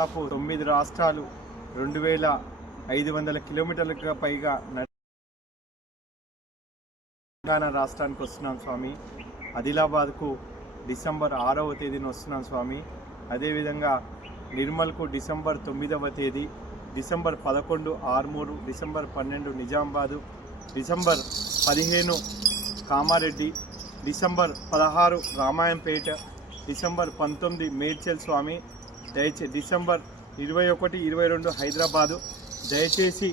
దాదాపు 9 రాష్ట్రాలు 2500 కిలోమీటర్లకు పైగా తెలంగాణ రాష్ట్రానికి వస్తున్నాం స్వామి. ఆదిలాబాద్కు డిసెంబర్ 6వ తేదీన వస్తున్నాం స్వామి. అదేవిధంగా నిర్మల్కు డిసెంబర్ 9వ తేదీ, December 11 Armoor, December 12 Nizamabad, December 15 Kamareddy, December 16 Ramayampet, December 19 Medchal స్వామి. డిసెంబర్ 21, 22 హైదరాబాదు. దయచేసి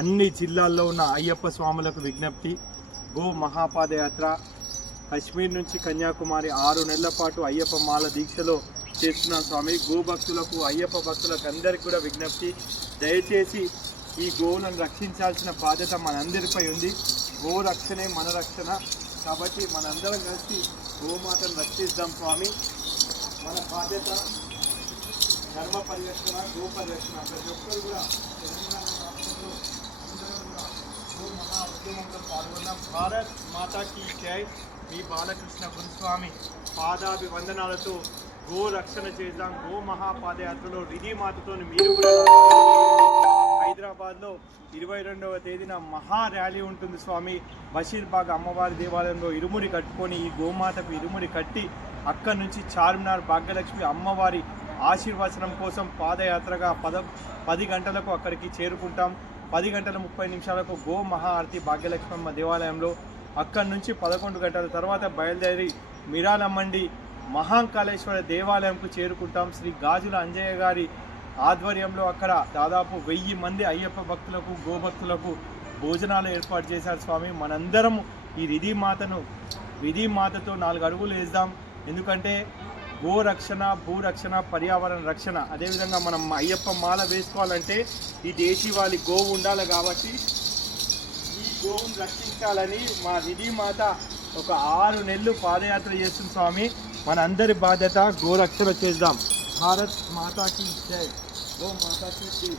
అన్ని జిల్లాల్లో ఉన్న అయ్యప్ప స్వాములకు విజ్ఞప్తి, గో మహాపాదయాత్ర కశ్మీర్ నుంచి కన్యాకుమారి 6 నెలల పాటు అయ్యప్ప మాల దీక్షలో చేస్తున్నాం స్వామి. గో భక్తులకు, అయ్యప్ప భక్తులకు అందరికీ కూడా విజ్ఞప్తి, దయచేసి ఈ గోవులను రక్షించాల్సిన బాధ్యత మనందరిపై ఉంది. గో రక్షణే మన రక్షణ. కాబట్టి మనందరం కలిసి గోమాతను రక్షిద్దాం స్వామి. మన బాధ్యత ధర్మ పరిరక్షణ, గో పరిరక్షణ. ప్రతి ఒక్కరు కూడా తెలంగాణ రాష్ట్రంలో అందరూ కూడా గో మహా ఉద్యమంలో పాల్గొన్నాం. భారత్ మాతాకి జై. మీ బాలకృష్ణ గురుస్వామి పాదాభివందనాలతో గో రక్షణ చేద్దాం. గో మహాపాదయాత్రలో రిధి మాతతో మీరు కూడా హైదరాబాద్లో 22వ తేదీన మహా ర్యాలీ ఉంటుంది స్వామి. బషీర్బాగ్ అమ్మవారి దేవాలయంలో ఇరుముడి కట్టుకొని, ఈ గోమాతకు ఇరుముడి కట్టి అక్కడి నుంచి చార్మినార్ భాగ్యలక్ష్మి అమ్మవారి ఆశీర్వచనం కోసం పాదయాత్రగా 10 గంటలకు అక్కడికి చేరుకుంటాం. 10 గంటల 30 నిమిషాలకు గో మహాఆరతి భాగ్యలక్ష్మమ్మ దేవాలయంలో. అక్కడి నుంచి 11 గంటల తర్వాత బయలుదేరి మిరాలమ్మండి మహాంకాళేశ్వర దేవాలయంకు చేరుకుంటాం. శ్రీ గాజుల అంజయ్య గారి ఆధ్వర్యంలో అక్కడ దాదాపు 1000 మంది అయ్యప్ప భక్తులకు, గోభక్తులకు భోజనాలు ఏర్పాటు చేశారు స్వామి. మనందరం ఈ రిధి మాతతో 4 అడుగులు వేద్దాం. ఎందుకంటే గో రక్షణ, భూరక్షణ, పర్యావరణ రక్షణ. అదేవిధంగా మనం అయ్యప్ప మాల వేసుకోవాలంటే ఈ దేశీవాలి గోవు ఉండాలి. కాబట్టి ఈ గోవును రక్షించాలని మా రిధి మాత ఒక 6 నెలలు పాదయాత్ర చేస్తుంది స్వామి. మన అందరి బాధ్యత గోరక్షణ చేద్దాం. భారత్ మాతాకి జై. గో మాతాకి జై.